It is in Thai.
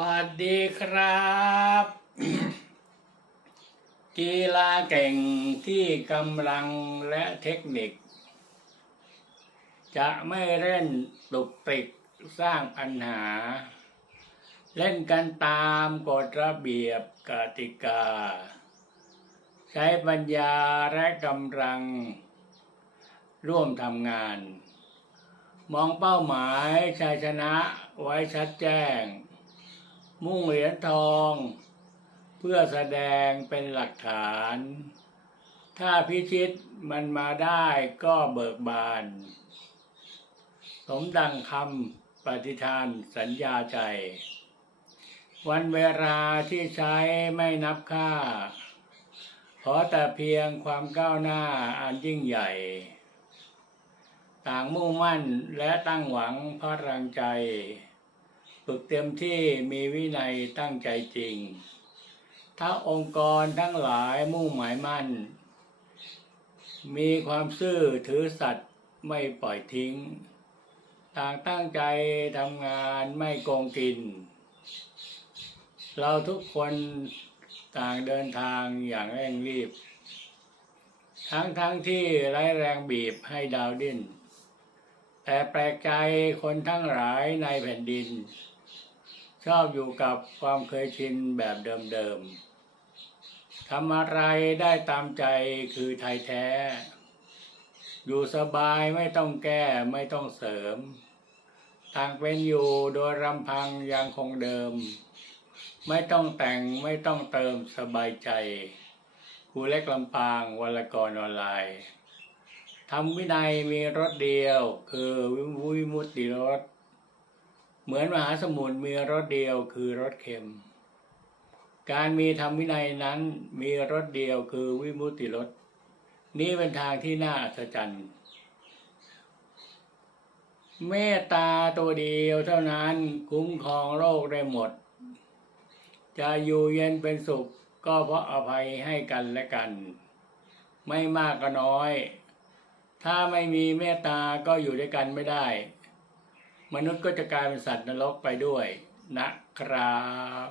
วัสดีครับ กีฬาเก่งที่กำลังและเทคนิค จะไม่เล่นตุกติกสร้างปัญหา เล่นกันตามกฎระเบียบกติกา ใช้ปัญญาและกำลัง ร่วมทำงาน มองเป้าหมายชัยชนะไว้ชัดแจ้ง มุ่งเหรียญทอง เพื่อแสดงเป็นหลักฐาน ถ้าพิชิตมันมาได้ก็เบิกบาน สมดังคำปฏิทานสัญญาใจ วันเวลาที่ใช้ไม่นับค่า ขอแต่เพียงความก้าวหน้าอันยิ่งใหญ่ ต่างมุ่งมั่นและตั้งหวังพลังใจ ฝึกเต็มที่มีวินัยตั้งใจจริง ถ้าองค์กรทั้งหลายมุ่งหมายมั่น มีความซื่อถือสัตย์ไม่ปล่อยทิ้ง ต่างตั้งใจทำงานไม่โกงกิน เราทุกคนต่างเดินทางอย่างเร่งรีบ ทั้งทั้งที่ไร้แรงบีบให้ดาวดิ้นแต่แปลกใจคนทั้งหลายในแผ่นดิน ชอบอยู่กับความเคยชินแบบเดิมๆทำอะไรได้ตามใจคือไทยแท้ อยู่สบายไม่ต้องแก้ไม่ต้องเสริมต่างเป็นอยู่โดยรำพังยังคงเดิม ไม่ต้องแต่งไม่ต้องเติมสบายใจครูเล็กลำปางวรกรออนไลน์ทำวินัยมีรถเดียว คือวิมุตติรถ เหมือนมหาสมุทรมีรถเดียวคือรถเข็ม การมีธรรมวินัยนั้นมีรถเดียวคือวิมุติรถนี่เป็นทางที่น่าอัศจรรย์เมตตาตัวเดียวเท่านั้นคุ้มครองโลกได้หมด จะอยู่เย็นเป็นสุขก็เพราะอภัยให้กันและกัน ไม่มากก็น้อย ถ้าไม่มีเมตตาก็อยู่ด้วยกันไม่ได้ มนุษย์ก็จะกลายเป็นสัตว์นรกไปด้วยนะครับ